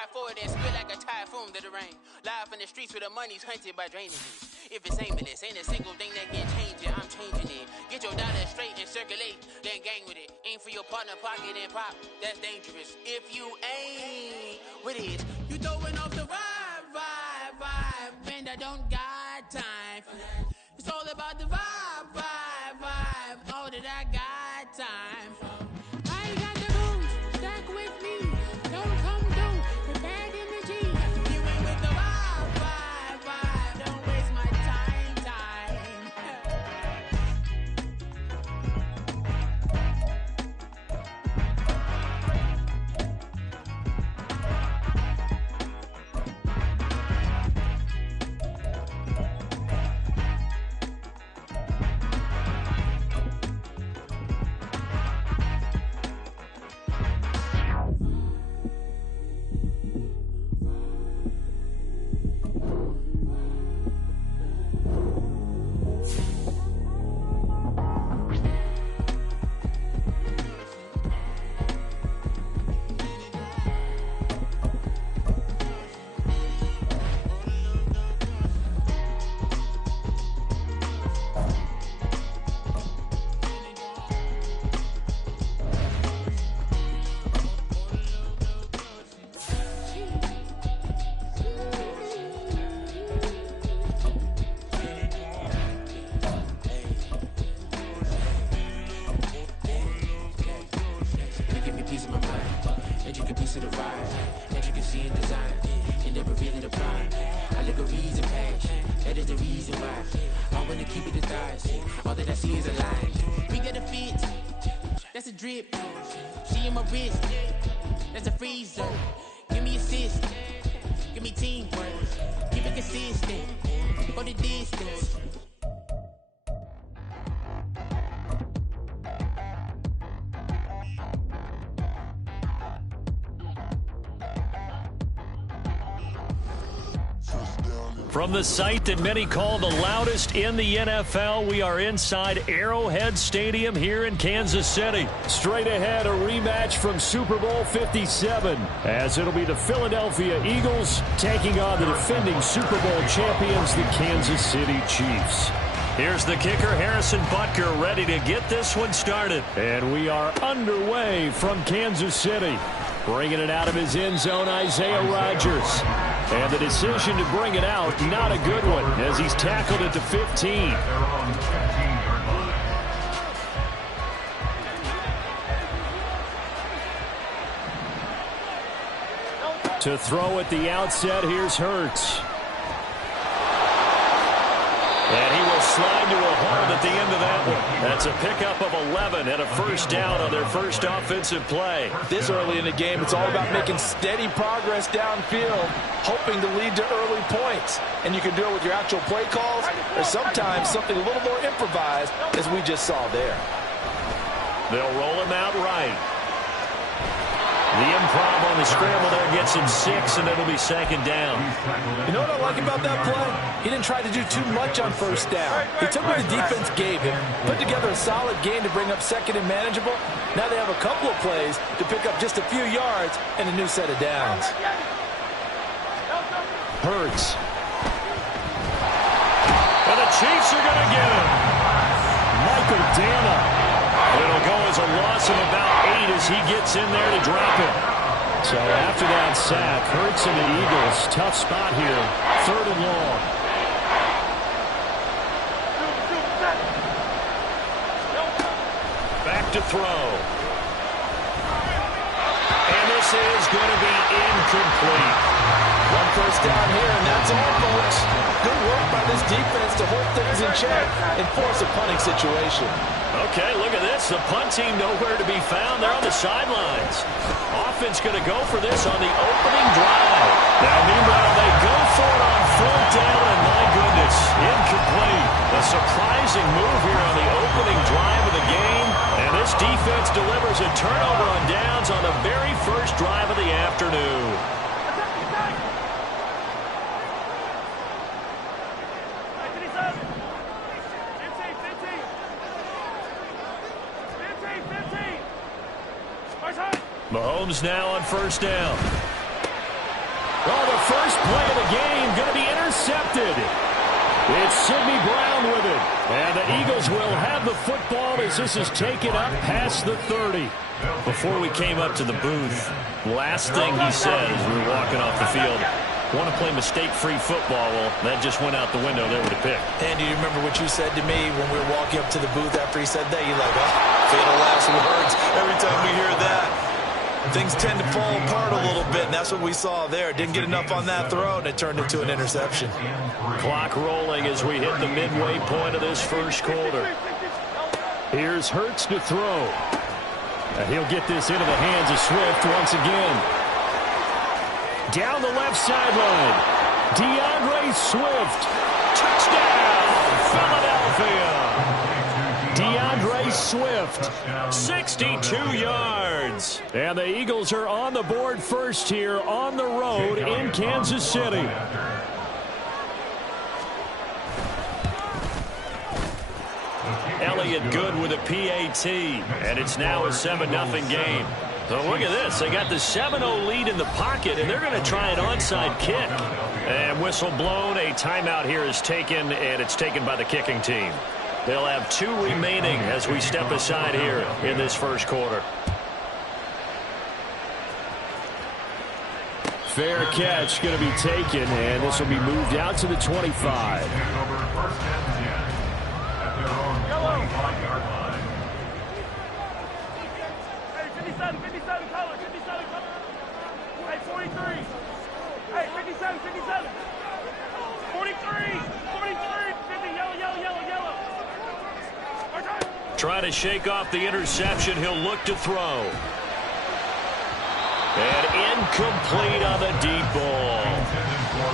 Drive forward and spit like a typhoon to the rain. Live in the streets where the money's hunted by drainages. If it's aimless, ain't a single thing that can change it. I'm changing it. Get your dollar straight and circulate, then gang with it. Aim for your partner, pocket and pop. That's dangerous. If you ain't with it, you throwing off the vibe, and I don't got time for that. It's all about the vibe. All that I got time for. I got the booze, stuck with me. Don't come through the bad energy. You ain't with the vibe. Don't waste my time. Drip, she in my wrist, that's a freezer. Give me assist, give me teamwork, keep it consistent, for the distance. From the site that many call the loudest in the NFL, we are inside Arrowhead Stadium here in Kansas City. Straight ahead, a rematch from Super Bowl 57, as it'll be the Philadelphia Eagles taking on the defending Super Bowl champions, the Kansas City Chiefs. Here's the kicker, Harrison Butker, ready to get this one started. And we are underway from Kansas City. Bringing it out of his end zone, Isaiah Rodgers. And the decision to bring it out, not a good one, as he's tackled at the 15. To throw at the outset, here's Hurts. And he will slide to a hold at the end of that one. That's a pickup of 11 and a first down on their first offensive play. This early in the game, it's all about making steady progress downfield, hoping to lead to early points. And you can do it with your actual play calls, or sometimes something a little more improvised, as we just saw there. They'll roll him out right. The improv on the scramble there gets him 6, and it'll be second down. You know what I like about that play? He didn't try to do too much on first down. He took what the defense gave him, put together a solid game to bring up second and manageable. Now they have a couple of plays to pick up just a few yards and a new set of downs. Hurts. And the Chiefs are going to get him. Michael Dana. It'll go as a loss of about 8 as he gets in there to drop it. So after that sack, Hurts and the Eagles, tough spot here, 3rd and long. Back to throw. And this is going to be incomplete. One first down here, and that's all, folks. Good work by this defense to hold things in check and force a punting situation. Okay, look at this. The punt team nowhere to be found. They're on the sidelines. Offense going to go for this on the opening drive. Now, meanwhile, they go for it on 4th down, and my goodness, incomplete. A surprising move here on the opening drive of the game, and this defense delivers a turnover on downs on the very first drive of the afternoon. Mahomes now on first down. Oh, the first play of the game going to be intercepted. It's Sidney Brown with it. And the Eagles will have the football as this is taken up past the 30. Before we came up to the booth, last thing he said as we were walking off the field, want to play mistake-free football. Well, that just went out the window there with a pick. And do you remember what you said to me when we were walking up to the booth after he said that? You're like, oh, fatal last words. Every time we hear that, things tend to fall apart a little bit, and that's what we saw there. Didn't get enough on that throw, and it turned into an interception. Clock rolling as we hit the midway point of this first quarter. Here's Hurts to throw. And he'll get this into the hands of Swift once again. Down the left sideline. DeAndre Swift. Touchdown, Philadelphia. DeAndre Swift, 62 yards. And the Eagles are on the board first here on the road in Kansas City. Elliott good with a PAT, and it's now a 7-0 game. So look at this. They got the 7-0 lead in the pocket, and they're going to try an onside kick. And whistle blown. A timeout here is taken, and it's taken by the kicking team. They'll have 2 remaining as we step aside here in this first quarter. Fair catch going to be taken, and this will be moved out to the 25. Hey, 57 color, 57 color. Hey, 43. Hey, 57, 57. 43, 50, yellow. Trying to shake off the interception. He'll look to throw. And incomplete on the deep ball.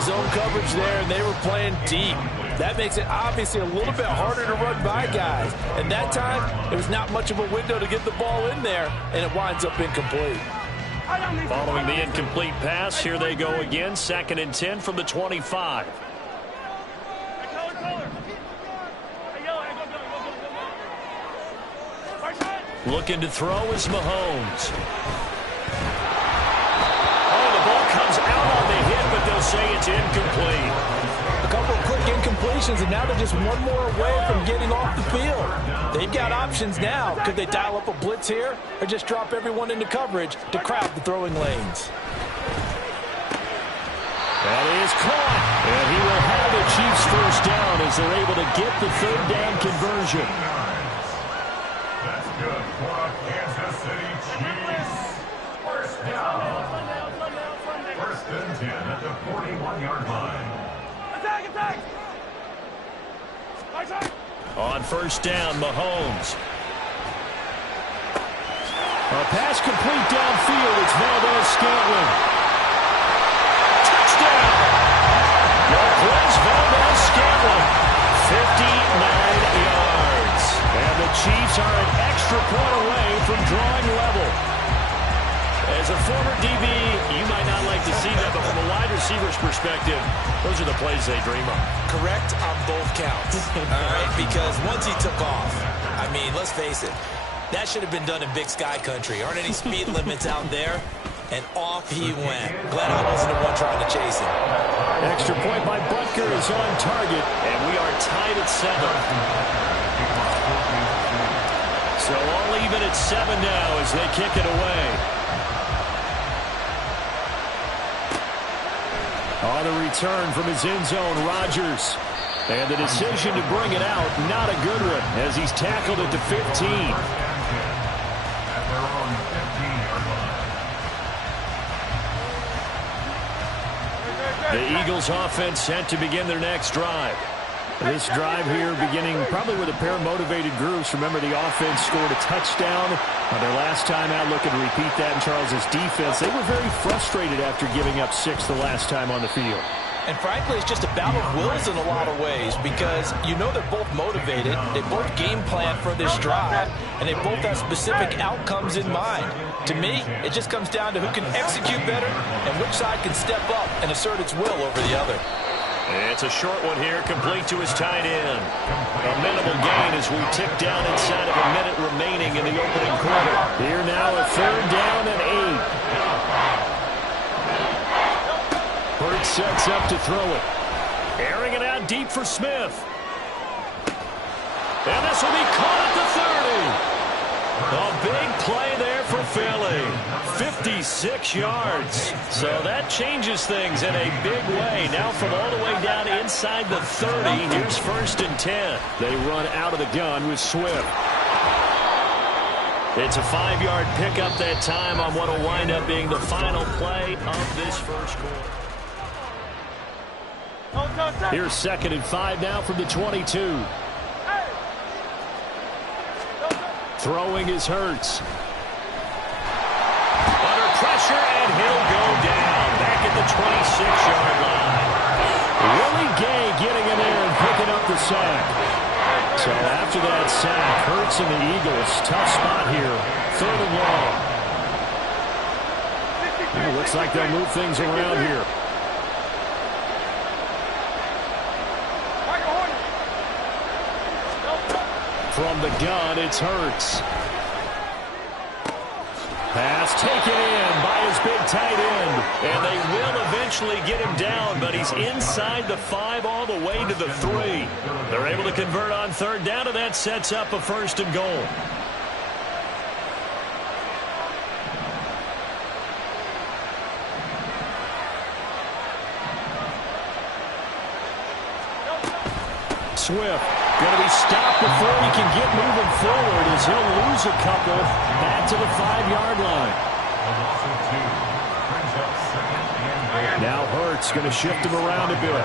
Zone coverage there, and they were playing deep. That makes it obviously a little bit harder to run by guys. And that time, there was not much of a window to get the ball in there, and it winds up incomplete. Following the incomplete pass, here they go again. 2nd and 10 from the 25. Looking to throw is Mahomes. Oh, the ball comes out on the hit, but they'll say it's incomplete. A couple of quick incompletions, and now they're just one more away from getting off the field. They've got options now. Could they dial up a blitz here or just drop everyone into coverage to crowd the throwing lanes? That is caught, and he will have the Chiefs first down as they're able to get the 3rd down conversion. That's good for Kansas City Chiefs. First down. 1st and 10 at the 41-yard line. Attack! On 1st down, Mahomes. A pass complete downfield. It's Valdez-Scantling. Touchdown! Marquez Valdez-Scantling. 59 yards. And the Chiefs are an extra point away from drawing level. As a former DB, you might not like to see that, but from a wide receiver's perspective, those are the plays they dream of. Correct on both counts. All right, because once he took off, I mean, let's face it, that should have been done in Big Sky country. Aren't any speed limits out there? And off he went. Glad I wasn't the one trying to chase him. Extra point by Butker is on target, and we are tied at 7. So all even at 7 now as they kick it away. On the return from his end zone, Rodgers. And the decision to bring it out, not a good one, as he's tackled at the 15. The Eagles offense set to begin their next drive. This drive here beginning probably with a pair of motivated groups. Remember, the offense scored a touchdown on their last time out. Looking to repeat that in Charles's defense. They were very frustrated after giving up 6 the last time on the field. And frankly, it's just a battle of wills in a lot of ways because you know they're both motivated. They both game plan for this drive, and they both have specific outcomes in mind. To me, it just comes down to who can execute better and which side can step up and assert its will over the other. It's a short one here, complete to his tight end. A minimal gain as we tick down inside of a minute remaining in the opening quarter. Here now a 3rd down and 8. sets up to throw it. Airing it out deep for Smith. And this will be caught at the 30. A big play there for Philly. 56 yards. So that changes things in a big way. Now from all the way down inside the 30, here's 1st and 10. They run out of the gun with Swift. It's a 5-yard pickup that time on what will wind up being the final play of this first quarter. Here's 2nd and 5 now from the 22. Throwing is Hurts. Under pressure, and he'll go down back at the 26-yard line. Willie Gay getting in there and picking up the sack. So after that sack, Hurts and the Eagles, tough spot here. 3rd and long. It looks like they'll move things around here. From the gun, it's Hurts. Pass taken in by his big tight end. And they will eventually get him down, but he's inside the 5 all the way to the 3. They're able to convert on 3rd down, and that sets up a 1st and goal. Swift going to be stopped before he can get moving forward as he'll lose a couple back to the 5-yard line. Now Hurts going to shift him around a bit.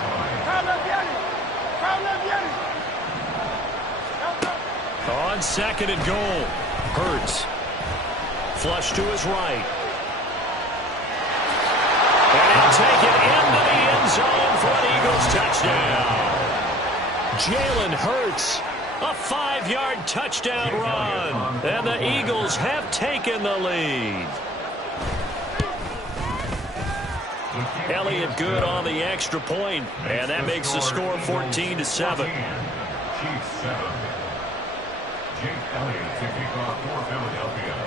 On 2nd and goal, Hurts. Flush to his right. And he'll take it into the end zone for an Eagles touchdown. Jalen Hurts, a 5-yard touchdown run, and the Eagles have taken the lead. Elliott good on the extra point, and that makes the score 14-7.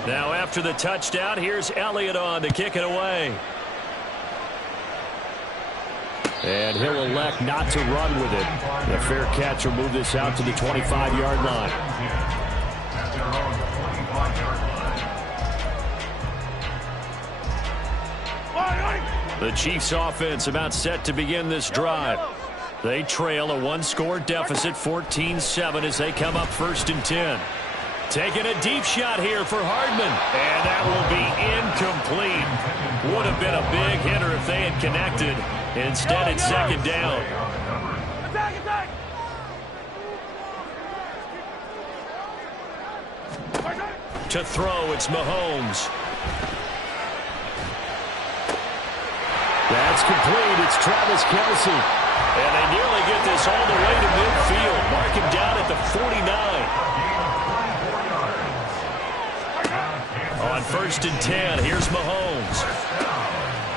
Now after the touchdown, here's Elliott on to kick it away. And he'll elect not to run with it. A fair catch will move this out to the 25-yard line. The Chiefs offense about set to begin this drive. They trail a 1-score deficit, 14-7 as they come up 1st and 10. Taking a deep shot here for Hardman. And that will be incomplete. Would have been a big hitter if they had connected. Instead, it's 2nd down. Attack, attack! To throw, it's Mahomes. That's complete. It's Travis Kelce. And they nearly get this all the way to midfield. Mark him down at the 49. On 1st and 10, here's Mahomes.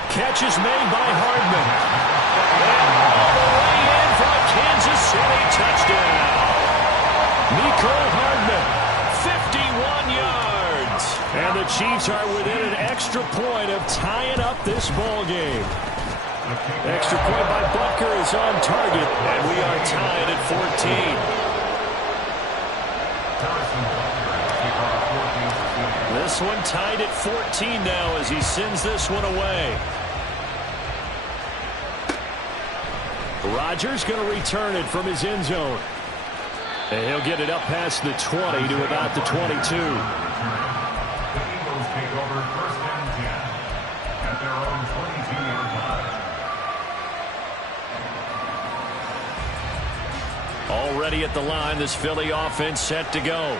Catch is made by Hardman. And all the way in for a Kansas City touchdown. Mecole Hardman, 51 yards. And the Chiefs are within an extra point of tying up this ball game. Extra point by Butker is on target, and we are tied at 14. This one tied at 14 now as he sends this one away. Rodgers going to return it from his end zone. And he'll get it up past the 20 to about the 22. The Eagles take over 1st and 10 at their own 22-yard line. Already at the line, this Philly offense set to go.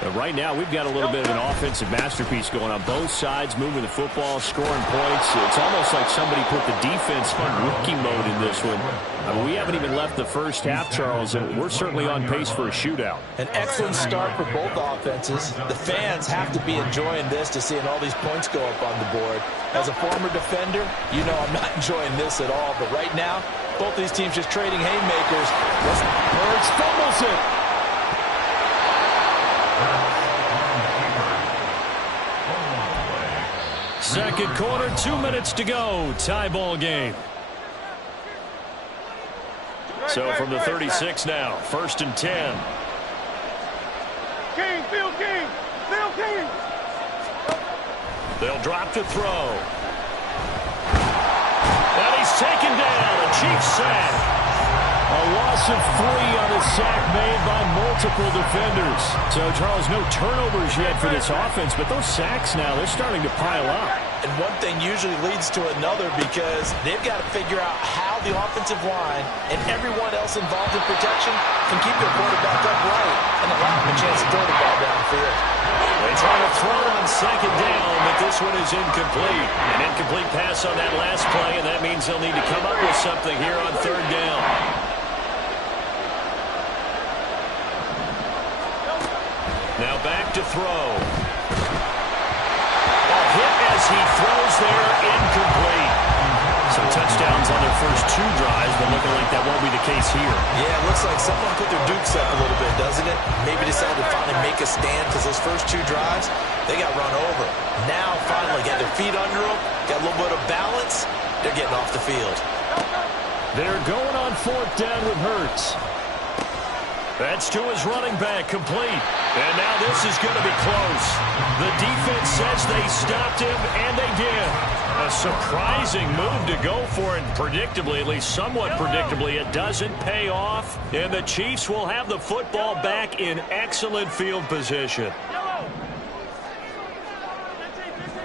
But right now, we've got a little bit of an offensive masterpiece going on both sides, moving the football, scoring points. It's almost like somebody put the defense on rookie mode in this one. I mean, we haven't even left the first half, Charles, and we're certainly on pace for a shootout. An excellent start for both offenses. The fans have to be enjoying this to seeing all these points go up on the board. As a former defender, you know I'm not enjoying this at all. But right now, both these teams just trading haymakers. Hurts fumbles it. Second quarter, 2 minutes to go. Tie ball game. So from the 36 now, 1st and 10. King, Field King, Field King. They'll drop to throw. And he's taken down. A Chiefs sack. A loss of 3 on a sack made by multiple defenders. So, Charles, no turnovers yet for this offense, but those sacks now, they're starting to pile up. And one thing usually leads to another because they've got to figure out how the offensive line and everyone else involved in protection can keep their quarterback upright and allow him a chance to throw the ball downfield. They try to throw on 2nd down, but this one is incomplete. An incomplete pass on that last play, and that means they'll need to come up with something here on 3rd down. Now back to throw. A hit as he throws there, incomplete. Some touchdowns on their first 2 drives, but looking like that won't be the case here. Yeah, it looks like someone put their dukes up a little bit, doesn't it? Maybe decided to finally make a stand because those first 2 drives, they got run over. Now, finally, got their feet under them, got a little bit of balance. They're getting off the field. They're going on 4th down with Hurts. That's to his running back, complete. And now this is going to be close. The defense says they stopped him, and they did. A surprising move to go for it. Predictably, at least somewhat predictably, it doesn't pay off. And the Chiefs will have the football back in excellent field position. Yellow. 15.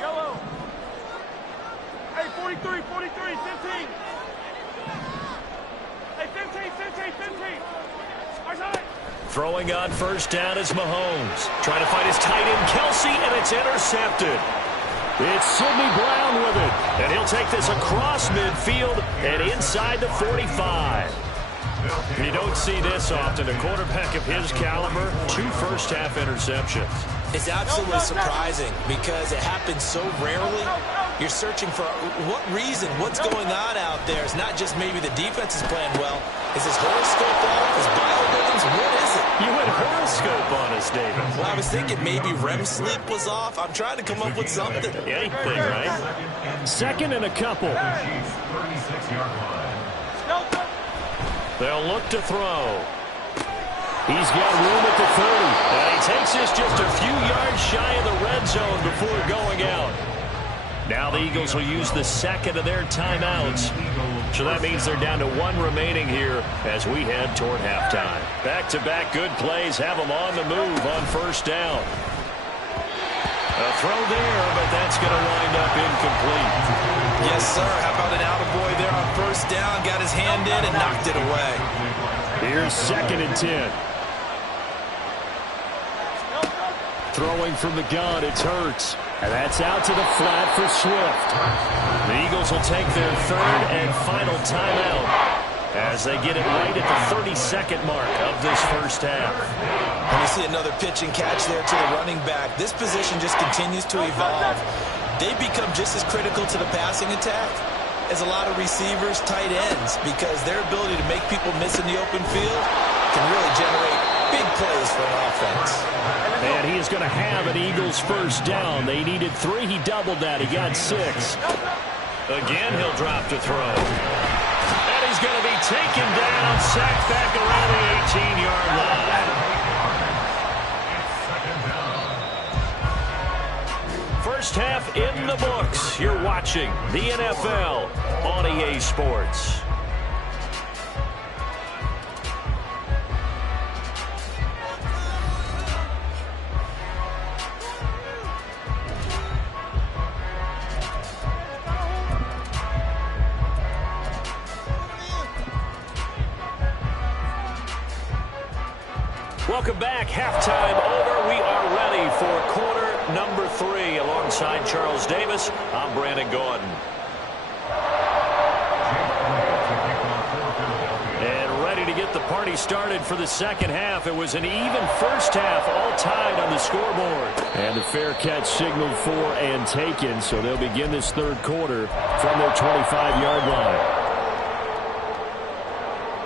Yellow. Hey, 43, 43, 15. Hey, 15, 15, 15. Our side. Throwing on 1st down is Mahomes. Trying to find his tight end, Kelsey, and it's intercepted. It's Sidney Brown with it. And he'll take this across midfield and inside the 45. You don't see this often. A quarterback of his caliber, 2 first-half interceptions. It's absolutely surprising because it happens so rarely. You're searching for what reason, what's going on out there. It's not just maybe the defense is playing well. Is his horoscope off? Is biorhythms? What is it? You went horoscope on us, David. Well, I was thinking maybe REM sleep was off. I'm trying to come up with something. Anything, right? 2nd and a couple. Chiefs 36-yard line. They'll look to throw. He's got room at the 30. And he takes this just a few yards shy of the red zone before going out. Now the Eagles will use the 2nd of their timeouts. So that means they're down to 1 remaining here as we head toward halftime. Back-to-back good plays have them on the move on 1st down. A throw there, but that's going to wind up incomplete. Yes, sir. How about an attaboy there on 1st down? Got his hand in and knocked it away. Here's 2nd and 10. Throwing from the gun, it's Hurts. And that's out to the flat for Swift. The Eagles will take their 3rd and final timeout as they get it right at the 32nd mark of this first half. And we see another pitch and catch there to the running back. This position just continues to evolve. They become just as critical to the passing attack as a lot of receivers, tight ends, because their ability to make people miss in the open field can really generate big plays for an offense. And he is going to have an Eagles 1st down. They needed 3. He doubled that. He got 6. Again, he'll drop to throw. And he's going to be taken down, sacked back around the 18-yard line. First half in the books. You're watching the NFL on EA Sports. Welcome back. Halftime over. We are ready for quarter number 3. Alongside Charles Davis, I'm Brandon Gordon. And ready to get the party started for the 2nd half. It was an even first half, all tied on the scoreboard. And the fair catch signaled for and taken, so they'll begin this 3rd quarter from their 25-yard line.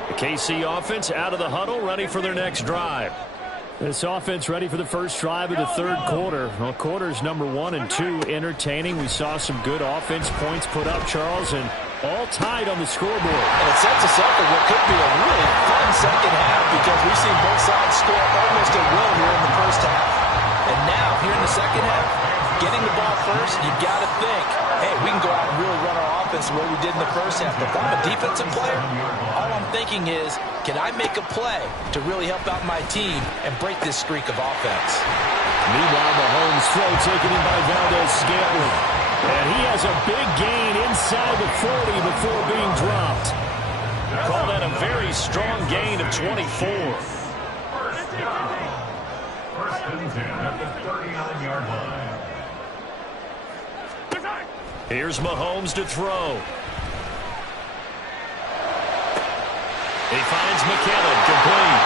The KC offense out of the huddle, ready for their next drive. This offense ready for the first drive of the 3rd quarter. Well, quarters number 1 and 2 entertaining. We saw some good offense points put up, Charles, and All tied on the scoreboard. And it sets us up for what could be a really fun second half because we've seen both sides score almost at will here in the first half. And now, here in the second half, getting the ball first, you've got to think, hey, we can go out and really run our offense the way we did in the first half. But if I'm a defensive player, all I'm thinking is, can I make a play to really help out my team and break this streak of offense? Meanwhile, Mahomes' throw taken in by Valdez-Scantling. And he has a big gain inside the 40 before being dropped. Call that a very strong gain of 24. First down. First and 10 at the 39-yard line. Here's Mahomes to throw. He finds McKinnon, complete.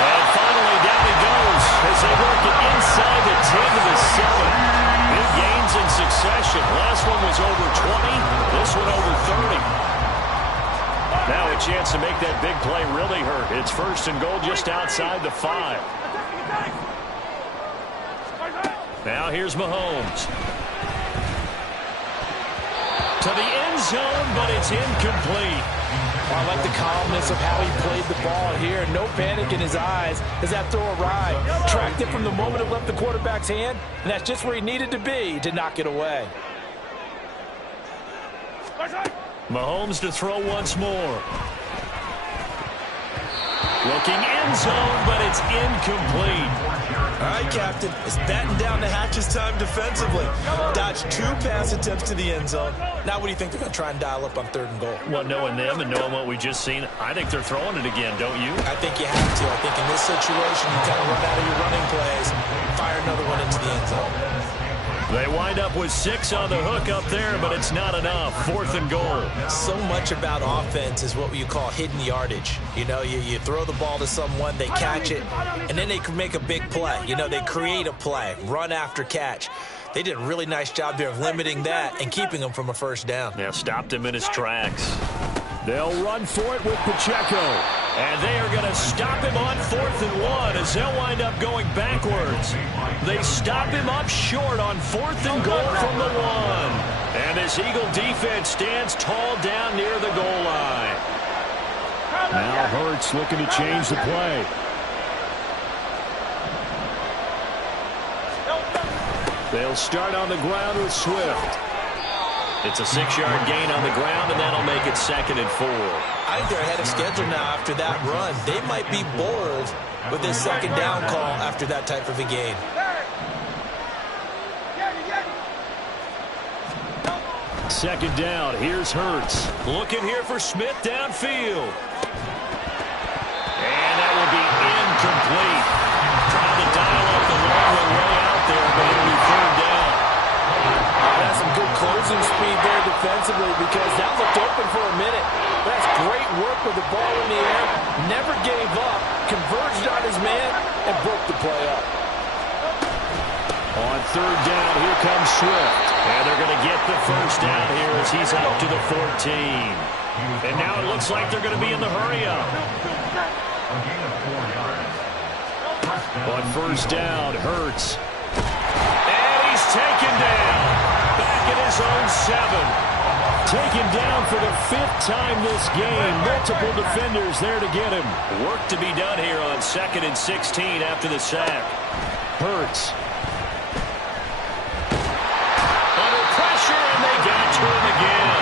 And finally down he goes as they work it inside the 10 to the 7. Big gains in succession. Last one was over 20. This one over 30. Now a chance to make that big play really hurt. It's first and goal just outside the 5. Now here's Mahomes. To the end zone, but it's incomplete. I like the calmness of how he played the ball here. No panic in his eyes as that throw arrived. Tracked it from the moment it left the quarterback's hand, and that's just where he needed to be to knock it away. Mahomes to throw once more. Looking end zone, but it's incomplete. All right, Captain. It's batten down the hatches time defensively. Dodged 2 pass attempts to the end zone. Now what do you think they're going to try and dial up on 3rd and goal? Well, knowing them and knowing what we just seen, I think they're throwing it again, don't you? I think you have to. I think in this situation, you kind of run out of your running plays, fire another one into the end zone. They wind up with 6 on the hook up there, but it's not enough. 4th and goal. So much about offense is what you call hidden yardage. You know, you throw the ball to someone, they catch it, and then they can make a big play. You know, they create a play, run after catch. They did a really nice job there of limiting that and keeping him from a first down. Yeah, stopped him in his tracks. They'll run for it with Pacheco. And they are going to stop him on 4th and 1 as they'll wind up going backwards. They stop him up short on 4th and goal from the 1. And this Eagle defense stands tall down near the goal line. Now Hurts looking to change the play. They'll start on the ground with Swift. It's a 6-yard gain on the ground, and that'll make it 2nd and 4. I think they're ahead of schedule now after that run. They might be bold with this 2nd down call after that type of a gain. Second down. Here's Hurts. Looking here for Smith downfield. And that will be incomplete. Trying to dial up the long way out there, but it'll be 3rd down. That's some good closing speed there defensively because that looked open for a minute. But that's great work with the ball in the air. Never gave up, converged on his man, and broke the play up. On 3rd down, here comes Swift. And they're going to get the first down here as he's out to the 14. And now it looks like they're going to be in the hurry-up. On 1st down, Hurts. And he's taken down. Back at his own 7. Taken down for the 5th time this game. Multiple defenders there to get him. Work to be done here on 2nd and 16 after the sack. Hurts. Under pressure, and they got to him again.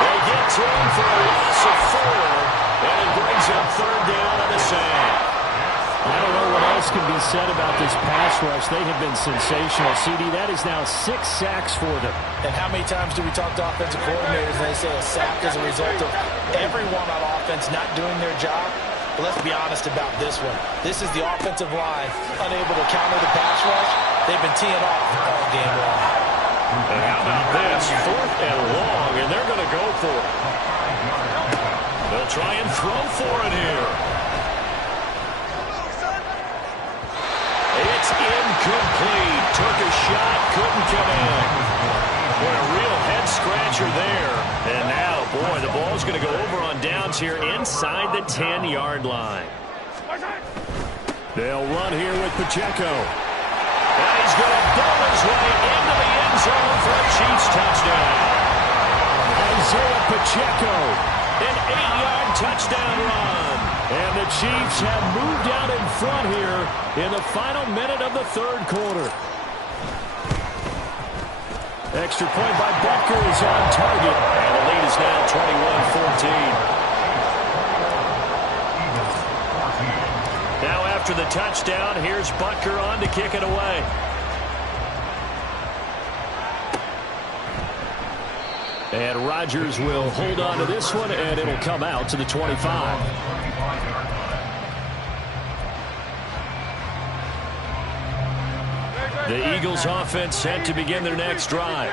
They get to him for a loss of 4, and it brings up 3rd down on the sack. I don't know what else can be said about this pass rush. They have been sensational. CD, that is now 6 sacks for them. And how many times do we talk to offensive coordinators and they say a sack is a result of everyone on offense not doing their job? But let's be honest about this one. This is the offensive line unable to counter the pass rush. They've been teeing off all game long. And how about this? 4th and long, and they're going to go for it. They'll try and throw for it here. It's incomplete. Took a shot, couldn't come in. Boy, a real head-scratcher there. And now, boy, the ball's going to go over on downs here inside the 10-yard line. They'll run here with Pacheco. And he's going to bowl his way into the end zone for a Chiefs touchdown. Isaiah Pacheco. An 8-yard touchdown run. And the Chiefs have moved out in front here in the final minute of the third quarter. Extra point by Butker is on target. And the lead is now 21-14. Now after the touchdown, here's Butker on to kick it away. And Rodgers will hold on to this one, and it'll come out to the 25. The Eagles offense set to begin their next drive.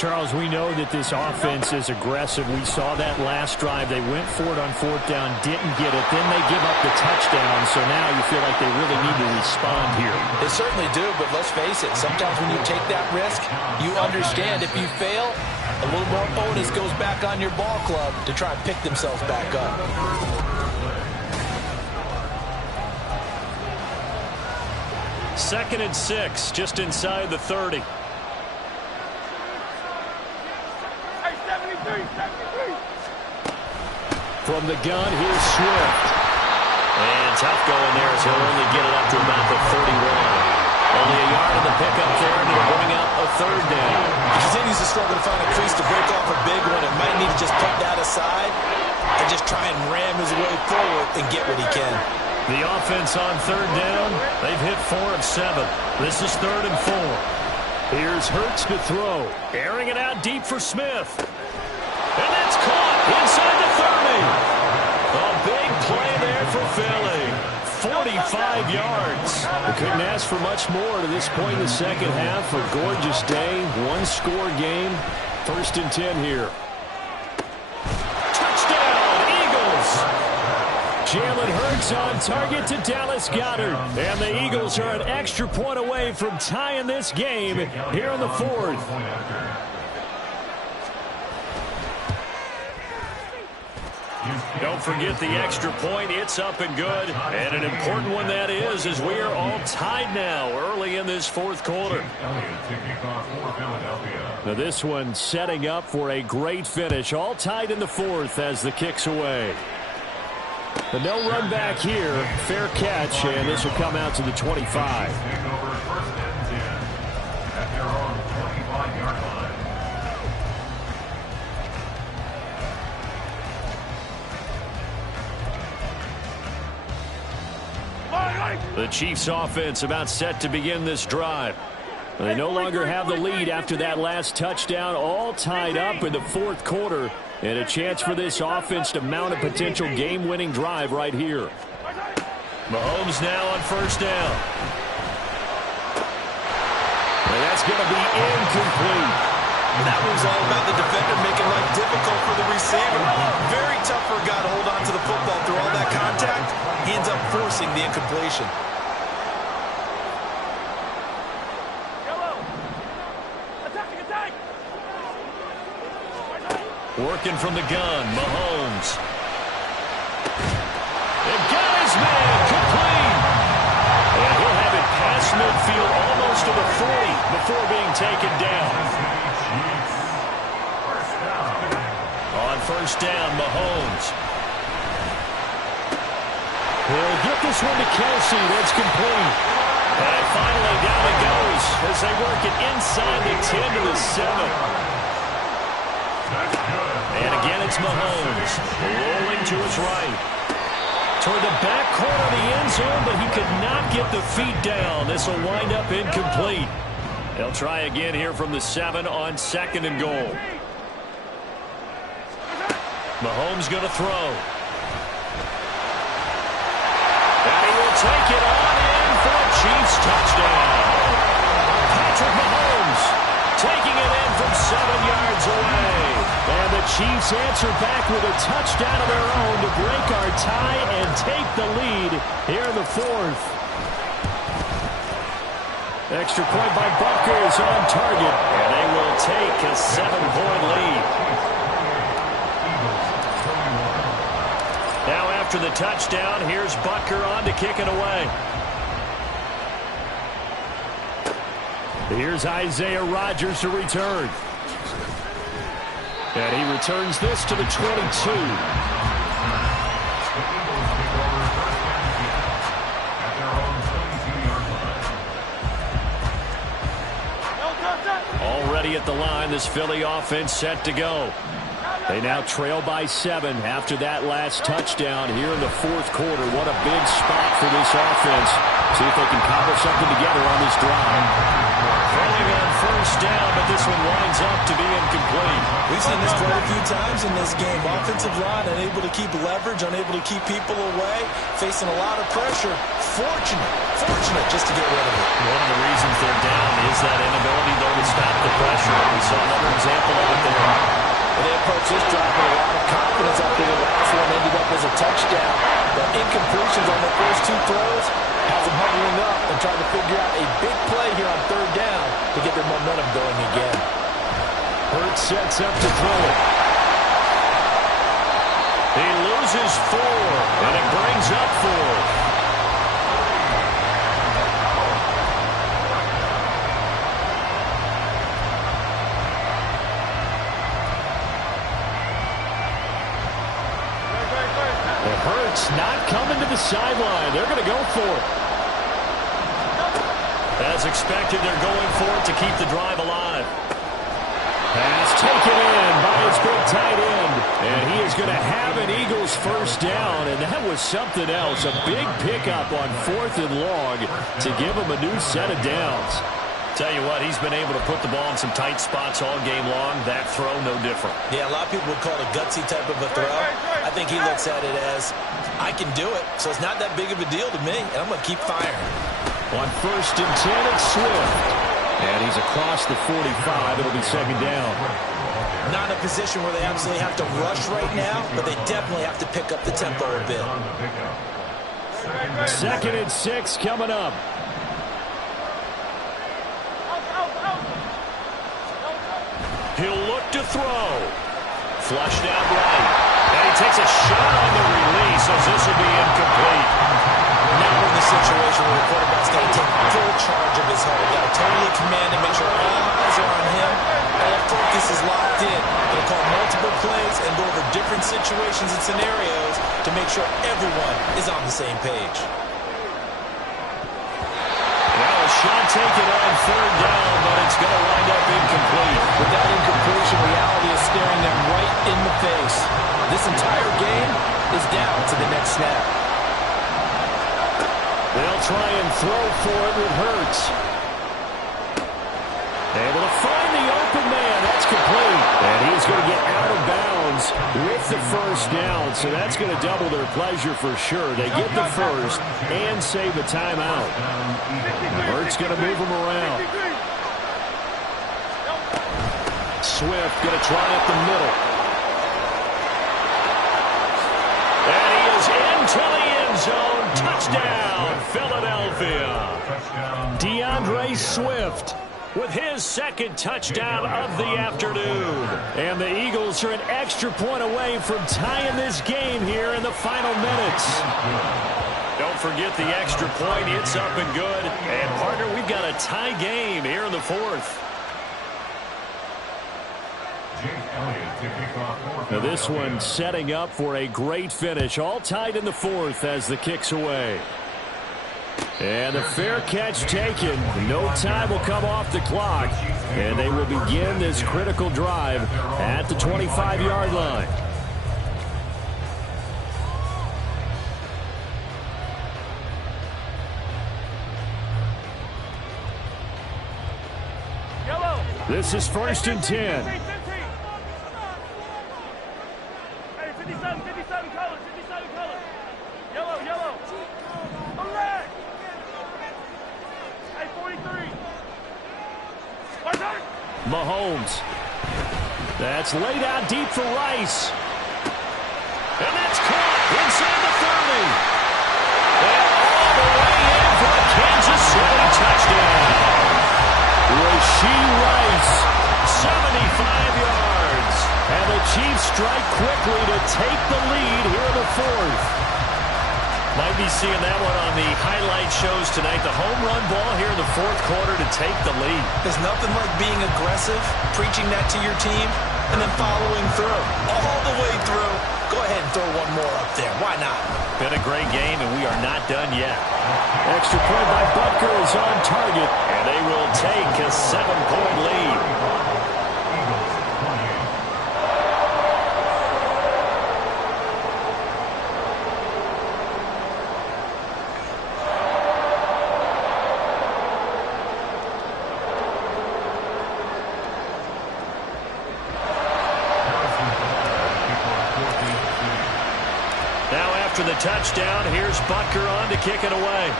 Charles, we know that this offense is aggressive. We saw that last drive. They went for it on fourth down, didn't get it. Then they give up the touchdown, so now you feel like they really need to respond here. They certainly do, but let's face it, sometimes when you take that risk, you understand if you fail, a little more onus goes back on your ball club to try and pick themselves back up. Second and 6, just inside the 30. From the gun, here's Swift. And tough going there as he'll only get it up to about the 31. Only a yard in the pickup there, and it'll bring up a third down. He continues to struggle to find a crease to break off a big one. It might need to just put that aside and just try and ram his way forward and get what he can. The offense on third down, they've hit 4 of 7. This is 3rd and 4. Here's Hurts to throw. Airing it out deep for Smith. And that's caught inside the 30. A big play there for Philly. 45 yards. We couldn't ask for much more to this point in the second half. A gorgeous day, one-score game. 1st and 10 here. Touchdown, Eagles! Jalen Hurts on target to Dallas Goedert. And the Eagles are an extra point away from tying this game here in the 4th. Don't forget the extra point. It's up and good. And an important one that is, as we are all tied now early in this 4th quarter. Now this one setting up for a great finish. All tied in the 4th as the kick's away. But no run back here. Fair catch, and this will come out to the 25. The Chiefs offense about set to begin this drive. They no longer have the lead after that last touchdown, all tied up in the 4th quarter, and a chance for this offense to mount a potential game-winning drive right here. Mahomes now on 1st down. And that's going to be incomplete. That was all about the defender making life difficult for the receiver. Very tough for a guy to hold on to the football through all that contact. He ends up forcing the incompletion. Working from the gun, Mahomes. And got his man, complete. And he'll have it past midfield almost to the 40 before being taken down. On 1st down, Mahomes. He'll get this one to Kelsey. That's complete. And finally down it goes as they work it inside the 10 to the 7. And again, it's Mahomes rolling to his right. Toward the back corner of the end zone, but he could not get the feet down. This will wind up incomplete. They'll try again here from the 7 on 2nd and goal. Mahomes going to throw. And he will take it on in for a Chiefs touchdown. Patrick Mahomes taking it in from 7 yards away. And the Chiefs answer back with a touchdown of their own to break our tie and take the lead here in the 4th. Extra point by Butker is on target, and they will take a 7-point lead. Now after the touchdown, here's Butker on to kick it away. Here's Isaiah Rodgers to return. And he returns this to the 22. Already at the line, this Philly offense set to go. They now trail by 7 after that last touchdown here in the fourth quarter. What a big spot for this offense. See if they can cobble something together on this drive. Throwing on first down, but this one winds up to be incomplete. We've seen this quite a few times in this game. Offensive line unable to keep leverage, unable to keep people away, facing a lot of pressure. Fortunate just to get rid of it. One of the reasons they're down is that inability, though, to stop the pressure. We saw another example of it there. They approached this drive with a lot of confidence after the last one ended up as a touchdown. The incompletions on the first 2 throws has them huddling up and trying to figure out a big play here on third down to get their momentum going again. Hurts sets up to throw it. He loses 4, and it brings up 4. Hurts not coming to the sideline. They're going to go for it. As expected, they're going for it to keep the drive alive. Pass taken in by his big tight end. And he is going to have an Eagles first down. And that was something else. A big pickup on 4th and long to give him a new set of downs. Tell you what, he's been able to put the ball in some tight spots all game long. That throw, no different. Yeah, a lot of people would call it a gutsy type of a throw. I think he looks at it as, I can do it, so it's not that big of a deal to me, and I'm going to keep firing. On 1st and 10, it's Swift. And he's across the 45. It'll be second down. Not in a position where they absolutely have to rush right now, but they definitely have to pick up the tempo a bit. 2nd and 6 coming up. He'll look to throw. Flushed out right. And he takes a shot on the release as this will be incomplete. Now we're in the situation where the quarterback's got to take full charge of his huddle. Got to totally command and make sure all eyes are on him. All focus is locked in. Going to call multiple plays and go over different situations and scenarios to make sure everyone is on the same page. Well, a shot taken on 3rd down, but it's going to wind up incomplete. With that incompletion, reality is staring them right in the face. This entire game is down to the next snap. They'll try and throw for it with Hurts. Able to find the open man. That's complete. And he's going to get out of bounds with the first down. So that's going to double their pleasure for sure. They get the first and save a timeout. Hurts going to move them around. Swift going to try up the middle. And he is into the end zone. Touchdown, Philadelphia. DeAndre Swift with his 2nd touchdown of the afternoon. And the Eagles are an extra point away from tying this game here in the final minutes. Don't forget the extra point. It's up and good. And, partner, we've got a tie game here in the 4th. Now this one setting up for a great finish. All tied in the 4th as the kick's away. And the fair catch taken. No time will come off the clock. And they will begin this critical drive at the 25-yard line. This is 1st and 10. Hey, 57 colors, 57 colors. Yellow. Black. Hey, 43. Mahomes. That's laid out deep for Rice. And that's caught inside the 30. And all the way in for a Kansas City touchdown. Rashee Rice, 75 yards. And the Chiefs strike quickly to take the lead here in the 4th. Might be seeing that one on the highlight shows tonight. The home run ball here in the 4th quarter to take the lead. There's nothing like being aggressive, preaching that to your team, and then following through. All the way through. Go ahead and throw one more up there. Why not? Been a great game, and we are not done yet. Extra point by Butker is on target, and they will take a 7-point lead. After the touchdown, here's Butker on to kick it away.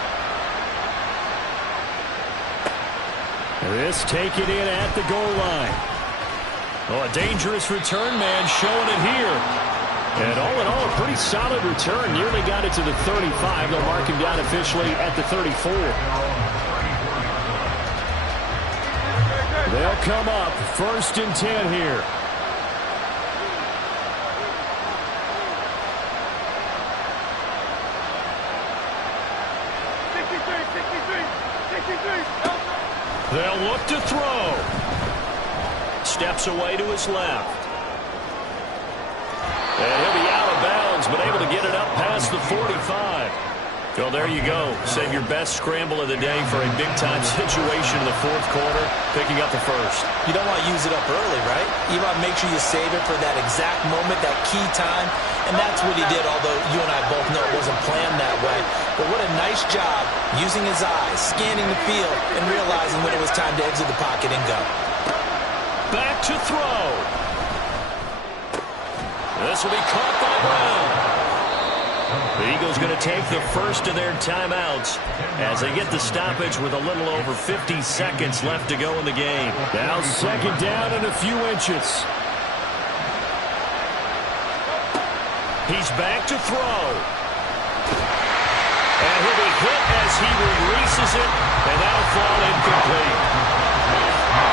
This taken in at the goal line. Oh, a dangerous return man showing it here. And all in all, a pretty solid return. Nearly got it to the 35. They'll mark him down officially at the 34. They'll come up 1st and 10 here. They'll look to throw. Steps away to his left. And he'll be out of bounds, but able to get it up past the 45. Well, there you go. Save your best scramble of the day for a big-time situation in the 4th quarter, picking up the first. You don't want to use it up early, right? You want to make sure you save it for that exact moment, that key time. And that's what he did, although you and I both know it wasn't planned that way. But what a nice job using his eyes, scanning the field, and realizing when it was time to exit the pocket and go. Back to throw. This will be caught by Brown. The Eagles going to take the first of their timeouts as they get the stoppage with a little over 50 seconds left to go in the game. Now 2nd down and a few inches. He's back to throw. And he'll be hit as he releases it, and that'll fall incomplete.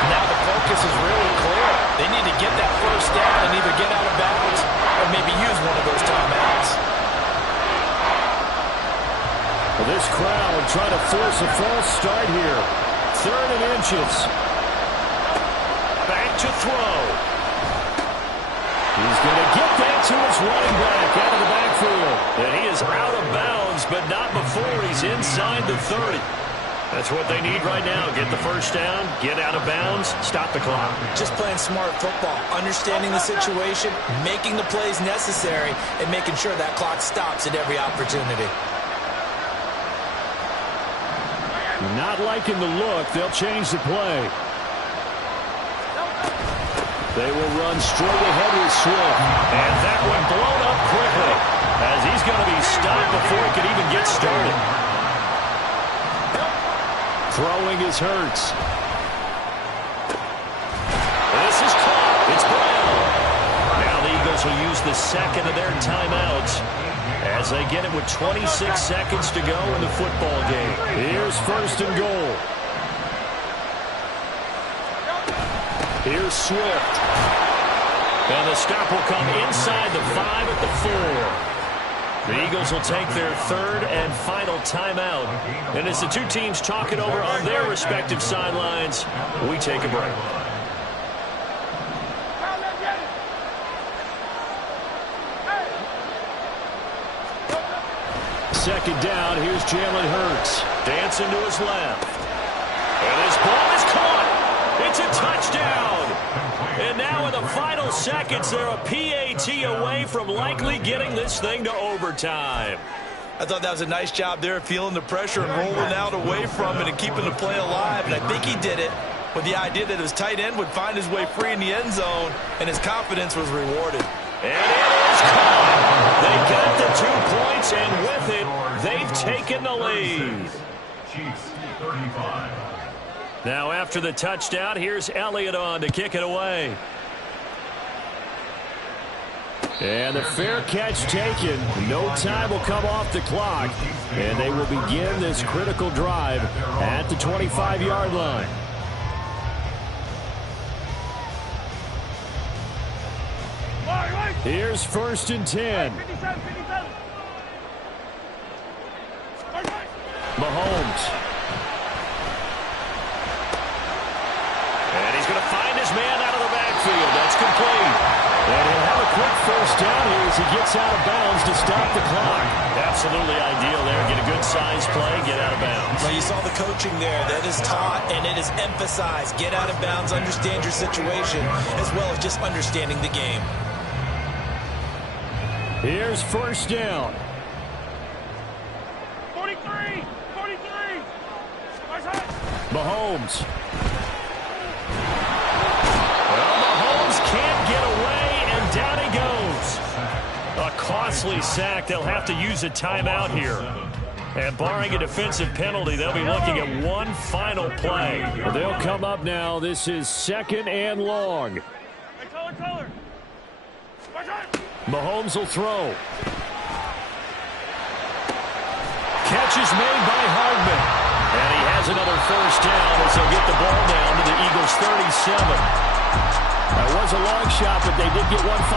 Now the focus is really clear. They need to get that first down and either get out of bounds or maybe use one of those timeouts. Well, this crowd trying to force a false start here. 3rd and inches. Back to throw. He's going to get that to his running back out of the backfield. And he is out of bounds, but not before he's inside the 30. That's what they need right now. Get the first down, get out of bounds, stop the clock. Just playing smart football, understanding the situation, making the plays necessary, and making sure that clock stops at every opportunity. Not liking the look. They'll change the play. They will run straight ahead with Swift. And that one blown up quickly as he's going to be stopped before he could even get started. Throwing is Hurts. This is caught. It's Brown. Now the Eagles will use the 2nd of their timeouts as they get it with 26 seconds to go in the football game. Here's 1st and goal. Here's Swift. And the stop will come inside the 5 at the 4. The Eagles will take their 3rd and final timeout. And as the two teams talk it over on their respective sidelines, we take a break. Second down, here's Jalen Hurts. Dancing to his left. And his ball is caught. It's a touchdown. And now in the final seconds, they're a PAT away from likely getting this thing to overtime. I thought that was a nice job there, feeling the pressure and rolling out away from it and keeping the play alive. And I think he did it with the idea that his tight end would find his way free in the end zone, and his confidence was rewarded. And it is caught. They got the 2 points, and with it, they've taken the lead. Chiefs 35. Now after the touchdown, here's Elliott on to kick it away. And the fair catch taken. No time will come off the clock. And they will begin this critical drive at the 25-yard line. Here's 1st and 10. Mahomes. And he's going to find his man out of the backfield. That's complete. first down here as he gets out of bounds to stop the clock. Absolutely ideal there. Get a good size play, get out of bounds. Well, you saw the coaching there. That is taught and it is emphasized. Get out of bounds, understand your situation, as well as just understanding the game. Here's first down. 43! 43! Mahomes. Well, Mahomes can't get away, and down he goes. A costly sack. They'll have to use a timeout here. And barring a defensive penalty, they'll be looking at one final play. Well, they'll come up now. This is 2nd and long. Color. Mahomes will throw. Catch is made by Hardman. And he has another first down as they'll get the ball down to the Eagles' 37. That was a long shot, but they did get one final.